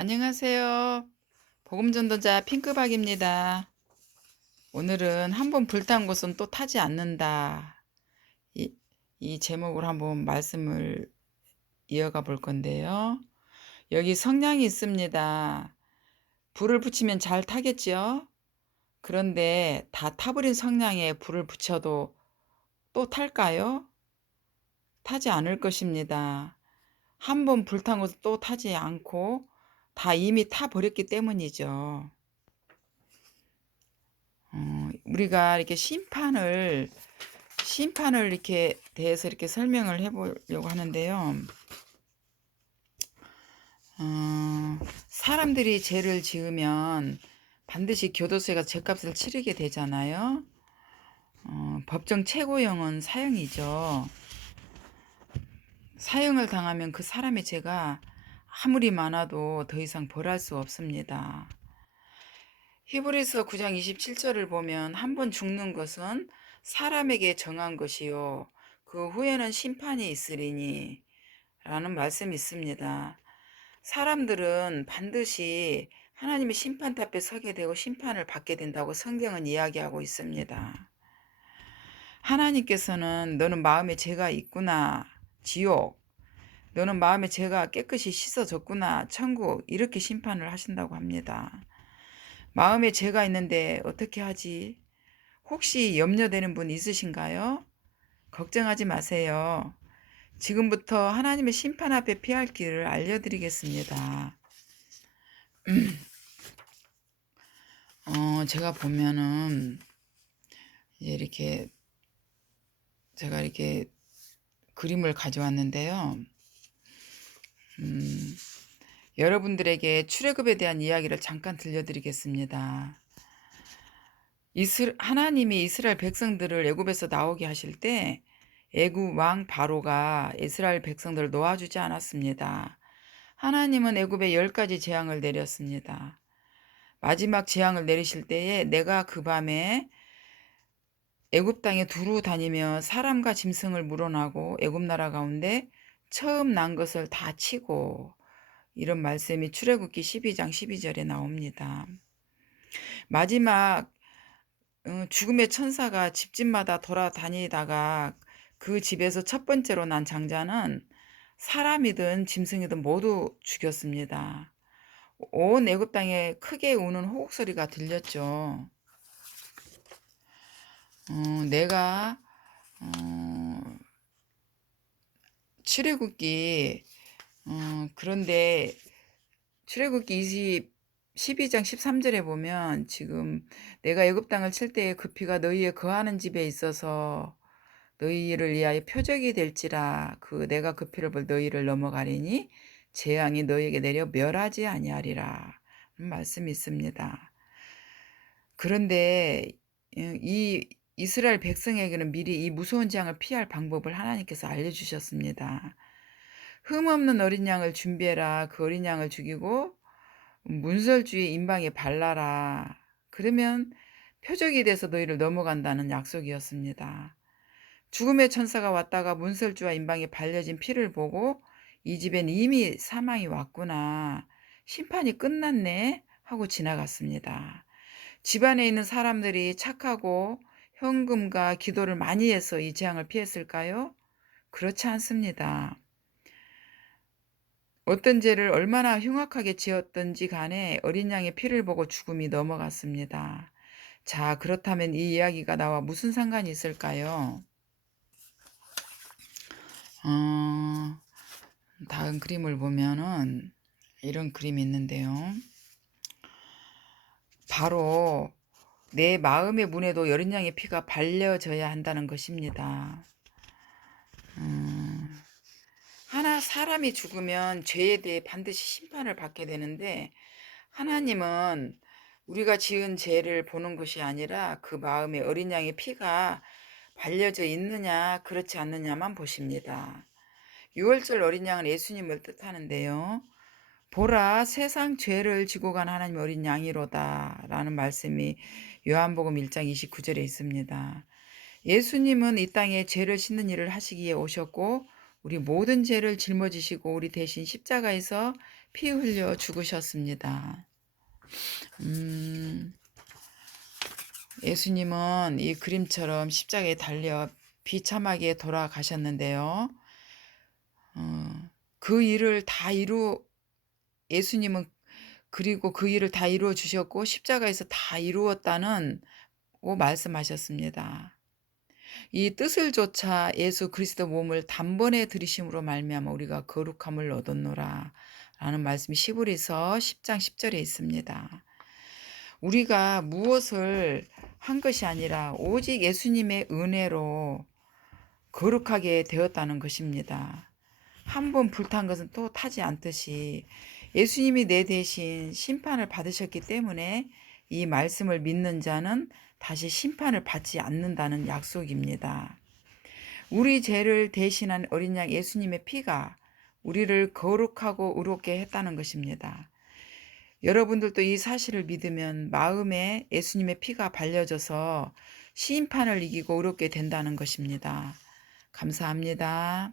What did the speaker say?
안녕하세요. 복음전도자 핑크박입니다. 오늘은 한번 불탄 곳은 또 타지 않는다. 이, 이 제목으로 한번 말씀을 이어가 볼 건데요. 여기 성냥이 있습니다. 불을 붙이면 잘 타겠죠? 그런데 다 타버린 성냥에 불을 붙여도 또 탈까요? 타지 않을 것입니다. 한 번 불탄 곳은 또 타지 않고 다 이미 타버렸기 때문이죠. 우리가 이렇게 심판을 이렇게 대해서 이렇게 설명을 해보려고 하는데요. 사람들이 죄를 지으면 반드시 교도소에가 죄값을 치르게 되잖아요. 법정 최고형은 사형이죠. 사형을 당하면 그 사람의 죄가 아무리 많아도 더 이상 벌할 수 없습니다. 히브리서 9장 27절을 보면 한 번 죽는 것은 사람에게 정한 것이요 그 후에는 심판이 있으리니 라는 말씀이 있습니다. 사람들은 반드시 하나님의 심판대 앞에 서게 되고 심판을 받게 된다고 성경은 이야기하고 있습니다. 하나님께서는 너는 마음에 죄가 있구나, 지옥, 너는 마음에 죄가 깨끗이 씻어졌구나, 천국, 이렇게 심판을 하신다고 합니다. 마음에 죄가 있는데 어떻게 하지? 혹시 염려되는 분 있으신가요? 걱정하지 마세요. 지금부터 하나님의 심판 앞에 피할 길을 알려드리겠습니다. 제가 보면은 이렇게 제가 이렇게 그림을 가져왔는데요. 여러분들에게 출애굽에 대한 이야기를 잠깐 들려드리겠습니다. 하나님이 이스라엘 백성들을 애굽에서 나오게 하실 때 애굽 왕 바로가 이스라엘 백성들을 놓아주지 않았습니다. 하나님은 애굽에 10가지 재앙을 내렸습니다. 마지막 재앙을 내리실 때에 내가 그 밤에 애굽 땅에 두루 다니며 사람과 짐승을 물어나고 애굽 나라 가운데 처음 난 것을 다 치고, 이런 말씀이 출애굽기 12장 12절에 나옵니다. 마지막 죽음의 천사가 집집마다 돌아다니다가 그 집에서 첫 번째로 난 장자는 사람이든 짐승이든 모두 죽였습니다. 온 애굽 땅에 크게 우는 호국 소리가 들렸죠. 내가 출애굽기 그런데 출애굽기 12장 13절에 보면 지금 내가 애굽 땅을 칠 때에 그 피가 너희의 거하는 집에 있어서 너희를 위하여 표적이 될지라 그 내가 그 피를 볼 너희를 넘어가리니 재앙이 너희에게 내려 멸하지 아니하리라 말씀이 있습니다. 그런데 이 이스라엘 백성에게는 미리 이 무서운 재앙을 피할 방법을 하나님께서 알려주셨습니다. 흠없는 어린 양을 준비해라. 그 어린 양을 죽이고 문설주의 임방에 발라라. 그러면 표적이 돼서 너희를 넘어간다는 약속이었습니다. 죽음의 천사가 왔다가 문설주와 임방에 발려진 피를 보고 이 집엔 이미 사망이 왔구나, 심판이 끝났네 하고 지나갔습니다. 집안에 있는 사람들이 착하고 현금과 기도를 많이 해서 이 재앙을 피했을까요? 그렇지 않습니다. 어떤 죄를 얼마나 흉악하게 지었든지 간에 어린 양의 피를 보고 죽음이 넘어갔습니다. 자, 그렇다면 이 이야기가 나와 무슨 상관이 있을까요? 다음 그림을 보면은 이런 그림이 있는데요. 바로 내 마음의 문에도 어린 양의 피가 발려져야 한다는 것입니다. 사람이 죽으면 죄에 대해 반드시 심판을 받게 되는데 하나님은 우리가 지은 죄를 보는 것이 아니라 그 마음에 어린 양의 피가 발려져 있느냐 그렇지 않느냐만 보십니다. 6월절 어린 양은 예수님을 뜻하는데요. 보라, 세상 죄를 지고 간 하나님 어린 양이로다 라는 말씀이 요한복음 1장 29절에 있습니다. 예수님은 이 땅에 죄를 씻는 일을 하시기에 오셨고 우리 모든 죄를 짊어지시고 우리 대신 십자가에서 피 흘려 죽으셨습니다. 음. 예수님은 이 그림처럼 십자가에 달려 비참하게 돌아가셨는데요. 그 일을 다 이루 예수님은 그리고 그 일을 다 이루어 주셨고 십자가에서 다 이루었다는 고 말씀하셨습니다. 이 뜻을 조차 예수 그리스도 몸을 단번에 들이심으로 말미암아 우리가 거룩함을 얻었노라 라는 말씀이 시브리서 10장 10절에 있습니다. 우리가 무엇을 한 것이 아니라 오직 예수님의 은혜로 거룩하게 되었다는 것입니다. 한 번 불탄 것은 또 타지 않듯이 예수님이 내 대신 심판을 받으셨기 때문에 이 말씀을 믿는 자는 다시 심판을 받지 않는다는 약속입니다. 우리 죄를 대신한 어린 양 예수님의 피가 우리를 거룩하고 의롭게 했다는 것입니다. 여러분들도 이 사실을 믿으면 마음에 예수님의 피가 발려져서 심판을 이기고 의롭게 된다는 것입니다. 감사합니다.